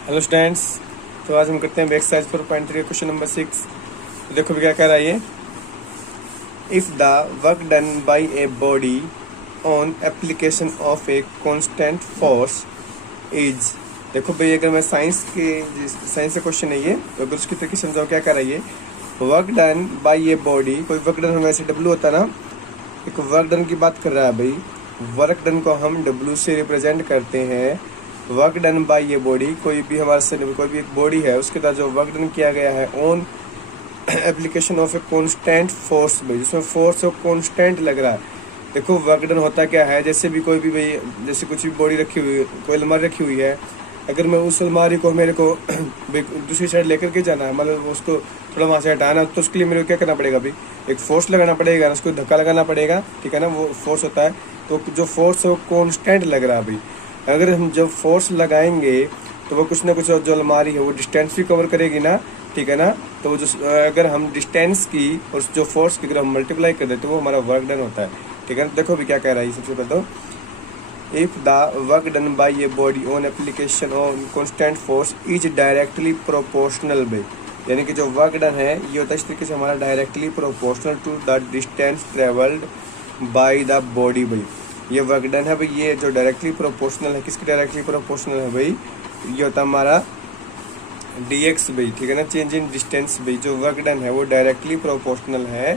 Hello students. तो आज हम करते हैं एक्सरसाइज 4.3 क्वेश्चन नंबर 6। तो देखो भी क्या कह रहा है ये। If the work done bye a body on application of a constant force is. देखो भाई, अगर मैं साइंस का क्वेश्चन है ये, तो अगर उसकी तरीके से समझाओ क्या कर रहा है ये। Work done bye a body, कोई वर्क डन हमें ऐसे डब्ल्यू होता है ना, एक वर्क डन की बात कर रहा है भाई। वर्क डन को हम डब्ल्यू से रिप्रेजेंट करते हैं। वर्क डन बाय ये बॉडी, कोई भी हमारे शरीर में कोई भी एक बॉडी है, उसके द्वारा जो वर्क डन किया गया है on application of a constant force भाई, जिसमें फोर्स कांस्टेंट लग रहा है। देखो वर्क डन होता क्या है, जैसे भी कोई भी भाई, जैसे कुछ भी बॉडी रखी हुई है, कोई अलमारी रखी हुई है, अगर मैं उस अलमारी को मेरे को भाई दूसरी साइड लेकर के जाना है, मतलब उसको थोड़ा वहाँ से हटाना, तो उसके लिए मेरे को क्या करना पड़ेगा भाई, एक फोर्स लगाना पड़ेगा, उसको धक्का लगाना पड़ेगा, ठीक है ना, वो फोर्स होता है। तो जो फोर्स है वो कांस्टेंट लग रहा है भाई। अगर हम जब फोर्स लगाएंगे तो वो कुछ ना कुछ जो अलमारी है वो डिस्टेंस भी कवर करेगी ना, ठीक है ना। तो जो अगर हम डिस्टेंस की और जो फोर्स की अगर हम मल्टीप्लाई कर देते तो वो हमारा वर्क डन होता है, ठीक है ना। देखो भी क्या कह रहा है सबसे पहले तो, if the work done bye a body on application on constant force is directly proportional by, यानी कि जो वर्क डन है ये होता है इस तरीके से हमारा directly proportional to the distance travelled by the body बाई। ये वर्क डन है भाई, ये जो डायरेक्टली प्रोपोर्शनल है, किसके डायरेक्टली प्रोपोर्शनल है भाई, ये होता है हमारा dx भाई, ठीक है ना, चेंज इन डिस्टेंस भाई। जो वर्क डन है वो डायरेक्टली प्रोपोर्शनल है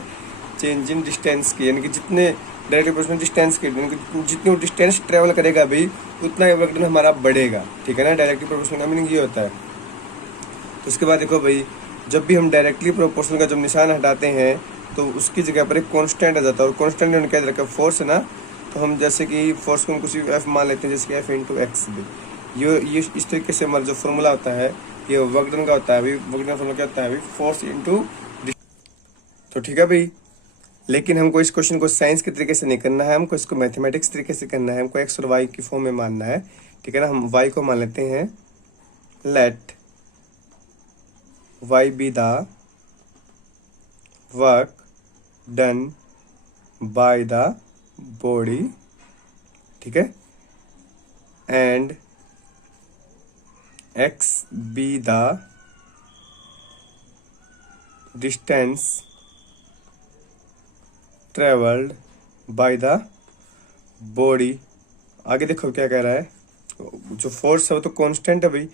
चेंज इन डिस्टेंस की, यानी कि जितने डायरेक्टली प्रोपोर्शनल डिस्टेंस के, यानी कि जितनी वो डिस्टेंस ट्रेवल करेगा भाई उतना ये वर्क डन हमारा बढ़ेगा, ठीक है ना। डायरेक्टली प्रोपोर्शनल का मीनिंग ये होता है। तो उसके बाद देखो भाई, जब भी हम डायरेक्टली प्रोपोर्शनल का जब निशान हटाते हैं तो उसकी जगह पर एक कांस्टेंट आ जाता है, और कांस्टेंट ने क्या रखा, फोर्स है ना। तो हम जैसे कि फोर्स को हम कुछ एफ मान लेते हैं, जैसे कि एफ इंटू एक्स भी। ये इस तरीके से हमारा जो फॉर्मूला होता है ये वर्क डन का होता है भाई। वर्क डन फॉर्मूला क्या होता है भाई, फोर्स इंटू। तो ठीक है भाई, लेकिन हमको इस क्वेश्चन को साइंस के तरीके से नहीं करना है, हमको इसको मैथमेटिक्स तरीके से करना है। हमको एक्स और वाई की फॉर्म में मानना है, ठीक है ना। हम वाई को मान लेते हैं, let y be the work done by the body, ठीक है, and x be the distance travelled by the body. आगे देखो क्या कह रहा है, जो फोर्स है वो तो कांस्टेंट है भाई,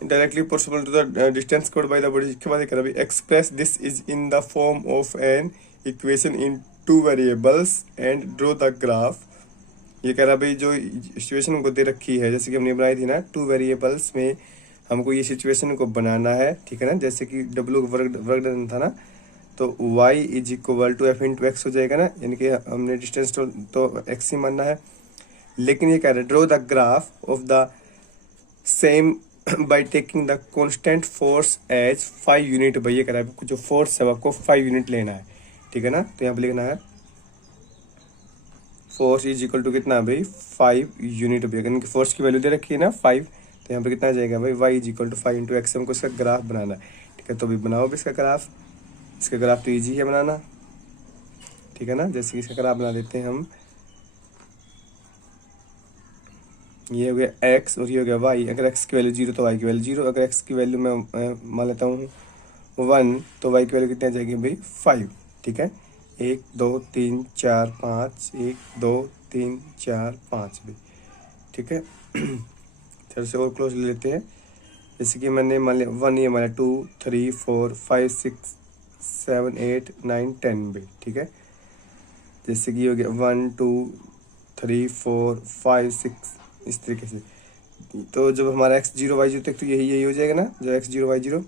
directly proportional to the distance covered by the body. इसके बाद कह रहा है express this is in the form of an equation in two variables and draw the graph. ये कह रहा भाई जो सिचुएशन हमको दे रखी है, जैसे कि हमने बनाई थी ना, टू वेरिएबल्स में हमको ये सिचुएशन को बनाना है, ठीक है ना। जैसे कि डब्ल्यू वर्क डन था ना, तो y is equal to f into x हो जाएगा ना, यानी कि हमने डिस्टेंस तो x ही मानना है। लेकिन ये कह रहा है draw the graph of the same by taking the constant force as 5 unit. भाई ये कह रहा है जो फोर्स है आपको 5 यूनिट लेना है, ठीक है ना। तो यहाँ पे लिखना है फोर्स इज इक्वल टू कितना भाई, 5 यूनिट। यानी कि फोर्स की वैल्यू दे रखी है ना 5, तो यहाँ पे कितना आ जाएगा भाई, y is equal to 5 into x. हमको इसका ग्राफ बनाना है, ठीक है। तो अभी बनाओ भी इसका ग्राफ। इसका ग्राफ तो ईजी है बनाना, ठीक है ना। जैसे कि इसका ग्राफ बना देते हैं हम, ये हो गया एक्स और ये हो गया वाई। अगर एक्स की वैल्यू 0 तो वाई की वैल्यू 0। अगर एक्स की वैल्यू मैं मान लेता हूँ 1, तो वाई की वैल्यू कितनी आ जाएगी भाई 5, ठीक है। 1 2 3 4 5, 1 2 3 4 5 भी, ठीक है। थोड़ा से और क्लोज ले लेते हैं, जैसे कि मैंने मान लिया 1, ये मान 2 3 4 5 6 7 8 9 10 भी, ठीक है। जैसे कि हो गया 1 2 3 4 5 6 इस तरीके से। तो जब हमारा एक्स 0 वाई 0 तक, तो यही यही हो जाएगा ना, जब एक्स 0 वाई 0।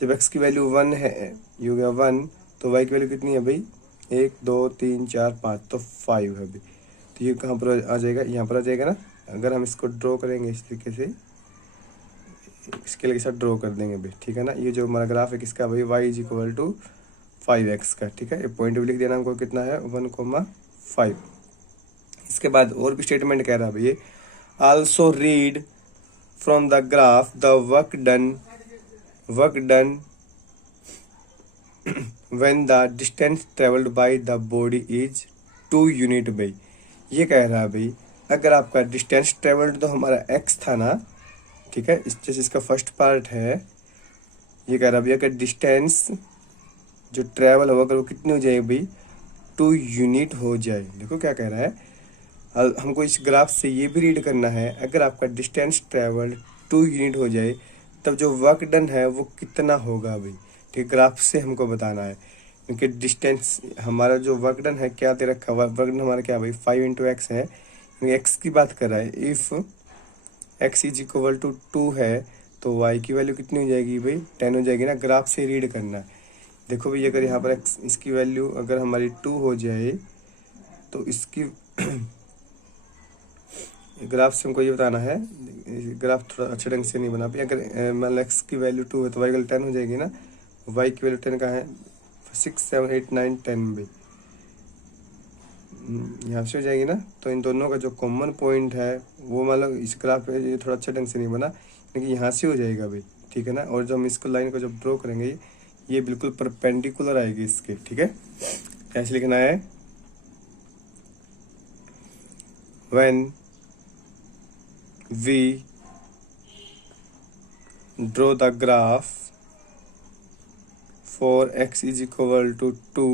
जब एक्स की वैल्यू 1 है, ये हो गया 1, तो वाई की वैल्यू कितनी है भाई, 1 2 3 4 5, तो 5 है भाई। तो ये कहाँ पर आ जाएगा, यहाँ पर आ जाएगा ना। अगर हम इसको ड्रॉ करेंगे इस तरीके से, स्केल के साथ ड्रॉ कर देंगे भाई, ठीक है ना। ये जो हमारा ग्राफ है किसका भाई, Y is equal to 5x का, ठीक है। ये पॉइंट भी लिख देना हमको, कितना है 1,5। इसके बाद और भी स्टेटमेंट कह रहा है भाई, also read from the graph the work done when the distance travelled by the body is 2 unit भाई। ये कह रहा है भाई, अगर आपका डिस्टेंस ट्रेवल्ड तो हमारा x था ना, ठीक है, इस जैसे इसका फर्स्ट पार्ट है, ये कह रहा भैया कि डिस्टेंस जो ट्रेवल होगा अगर वो कितनी हो जाएगी भाई, 2 यूनिट हो जाए। देखो क्या कह रहा है, हमको इस ग्राफ से ये भी रीड करना है, अगर आपका डिस्टेंस ट्रेवल्ड 2 यूनिट हो जाए तब जो वर्क डन है वो कितना होगा भाई, ठीक है, ग्राफ से हमको बताना है। क्योंकि डिस्टेंस हमारा जो वर्क डन है क्या दे रखा है, वर्क डन हमारा क्या भाई 5 इंटू एक्स है, क्योंकि एक्स की बात कर रहा है। If x is equal to 2 है तो वाई की वैल्यू कितनी हो जाएगी भाई, 10 हो जाएगी ना, ग्राफ से रीड करना है। देखो भाई अगर यहाँ पर एक्स इसकी वैल्यू अगर हमारी 2 हो जाए तो इसकी ग्राफ से हमको ये बताना है, ग्राफ थोड़ा अच्छे ढंग से नहीं बना पाए। अगर मान लो एक्स की वैल्यू 2 है तो वाई की वैल्यू 10 हो जाएगी ना, वाई की वैल्यू 10 कहाँ है, 6 7 8 9 10 भाई, यहाँ से हो जाएगी ना। तो इन दोनों का जो कॉमन पॉइंट है वो मतलब इस ग्राफ पे ये थोड़ा अच्छा ढंग से नहीं बना, लेकिन यहाँ से हो जाएगा भाई, ठीक है ना। और जब हम इसको लाइन को जब ड्रॉ करेंगे ये बिल्कुल परपेंडिकुलर आएगी इसके, ठीक है। कैसे लिखना है, when we draw the graph for x is equal to 2,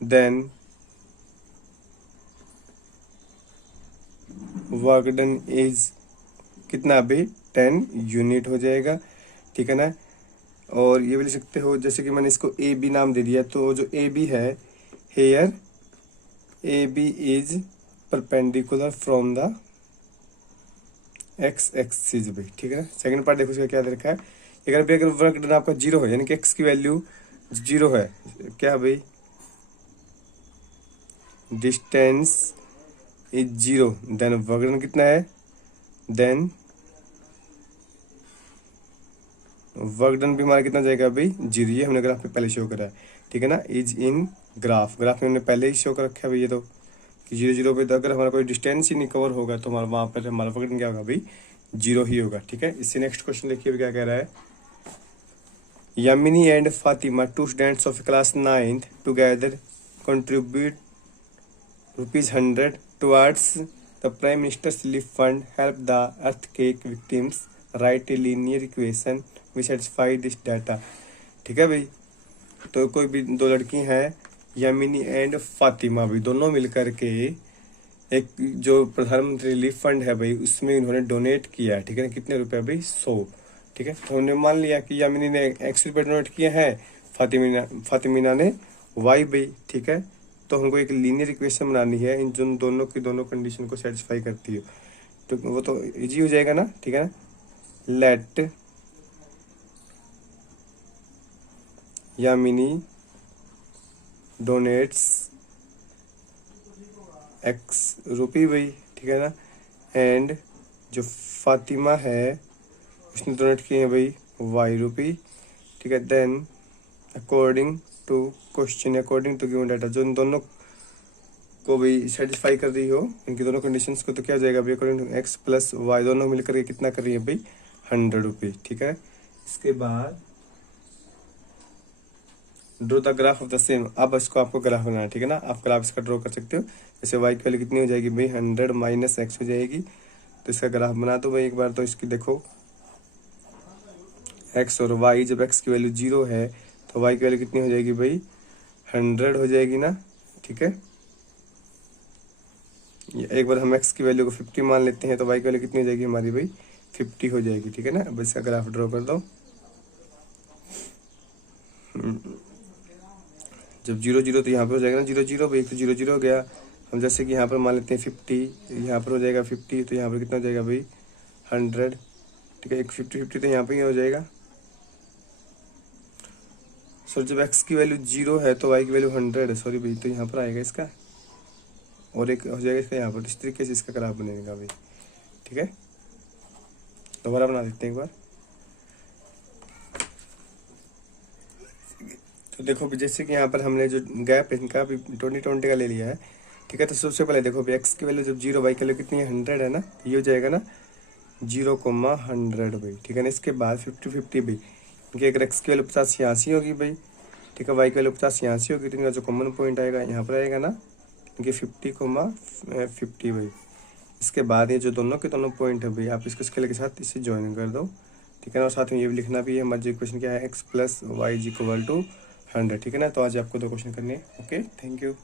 then work done is कितना भी 10 यूनिट हो जाएगा, ठीक है ना। और ये भी लिख सकते हो, जैसे कि मैंने इसको ए बी नाम दे दिया, तो जो ए बी है here A B is perpendicular from the x axis भी, ठीक है ना। सेकंड पार्ट देखो इसका क्या दे रखा है, अगर वर्क डन आपका 0 है यानी कि एक्स की वैल्यू 0 है, क्या भाई distance is 0, then work done कितना है, देन वर्क डन भी हमारा कितना जाएगा भाई 0, ये हमने ग्राफ पे पहले शो करा है, ठीक है ना। इज इन ग्राफ, ग्राफ में हमने पहले ही शो कर रखा है भाई ये तो 0 पे, तो अगर हमारा कोई डिस्टेंस ही नहीं कवर होगा तो हमारा वहाँ पर हमारा वर्क डन क्या होगा भाई 0 ही होगा, ठीक है। इससे नेक्स्ट क्वेश्चन देखिए क्या कह रहा है, Yamini and Fatima 2 students of class 9th together contribute ₹100 towards the prime ministers relief fund, help the earthquake victims, right a linear equation v satisfy this data, ठीक है भाई। तो कोई भी 2 लड़की हैं यामिनी एंड फातिमा भी, दोनों मिलकर के एक जो प्रधानमंत्री रिलीफ फंड है भाई उसमें इन्होंने डोनेट किया है, ठीक है ना। कितने रुपए भाई 100, ठीक है। तो हमने मान लिया कि यामिनी ने x रुपये डोनेट किए हैं, फातिमीना ने y भाई, ठीक है। तो हमको एक लीनियर इक्वेशन बनानी है इन जिन दोनों की दोनों कंडीशन को सेटिस्फाई करती है, तो वो तो इजी हो जाएगा ना, ठीक है ना। लेट यामिनी डोनेट्स x रुपये भाई, ठीक है ना, एंड जो फातिमा है उसने डोनेट किए हैं भाई y रुपये, ठीक है। Then according to question, according to given data, जो इन दोनों को भाई सेटिस्फाई कर रही हो इनकी दोनों कंडीशंस को, तो क्या हो जाएगा भाई according to x plus y दोनों मिलकर के कितना कर रही है भाई 100 रुपये, ठीक है। इसके बाद draw the graph of the same, अब इसको आपको ग्राफ बनाना है, ठीक है ना। आप ग्राफ इसका ड्रॉ कर सकते हो, जैसे y की वैल्यू कितनी हो जाएगी भाई 100 माइनस x हो जाएगी, तो इसका ग्राफ बना दो भाई एक बार। तो इसकी देखो x और y, जब x की वैल्यू 0 है तो y की वैल्यू कितनी हो जाएगी भाई 100 हो जाएगी ना, ठीक है। एक बार हम x की वैल्यू को 50 मान लेते हैं तो y की वैल्यू कितनी हो जाएगी हमारी भाई 50 हो जाएगी, ठीक है ना। अब इसका ग्राफ ड्रॉ कर दो, जब 0 0 तो यहाँ पे हो जाएगा ना 0 0 भाई, तो 0 0 हो गया। हम जैसे कि यहाँ पर मान लेते हैं 50, यहाँ पर हो जाएगा 50, तो यहाँ पर कितना हो जाएगा भाई 100, ठीक है। एक 50 50 तो यहाँ पे ही हो जाएगा। सर जब x की वैल्यू 0 है तो y की वैल्यू 100 है, सॉरी भाई, तो यहाँ पर आएगा इसका, और एक हो जाएगा इसका यहाँ पर। इस तरीके से इसका ग्राफ बनेगा भाई, ठीक है। दोबारा बना देते हैं एक बार। तो देखो जैसे कि यहाँ पर हमने जो गैप इनका भी 20 का ले लिया है, ठीक है। तो सबसे पहले देखो भाई x की वैल्यू जब 0, y की वैल्यू कितनी है 100 है ना, ये हो जाएगा ना 0,100 भाई, ठीक है ना। इसके बाद 50 50 भाई, क्योंकि अगर x की वैल्यू 50 86 होगी भाई, ठीक है, y की वैल्यू 50 86 होगी, तो इनका जो कॉमन पॉइंट आएगा यहाँ पर आएगा ना, कि 50, भाई। इसके बाद ये जो दोनों के दोनों पॉइंट है भाई, आप इसको स्केल के साथ इसे ज्वाइन कर दो, ठीक है ना। और साथ में ये भी लिखना भी है, हमारा क्वेश्चन क्या है, x + y = 100, ठीक है ना। तो आज आपको 2 क्वेश्चन करने हैं। Okay, thank you.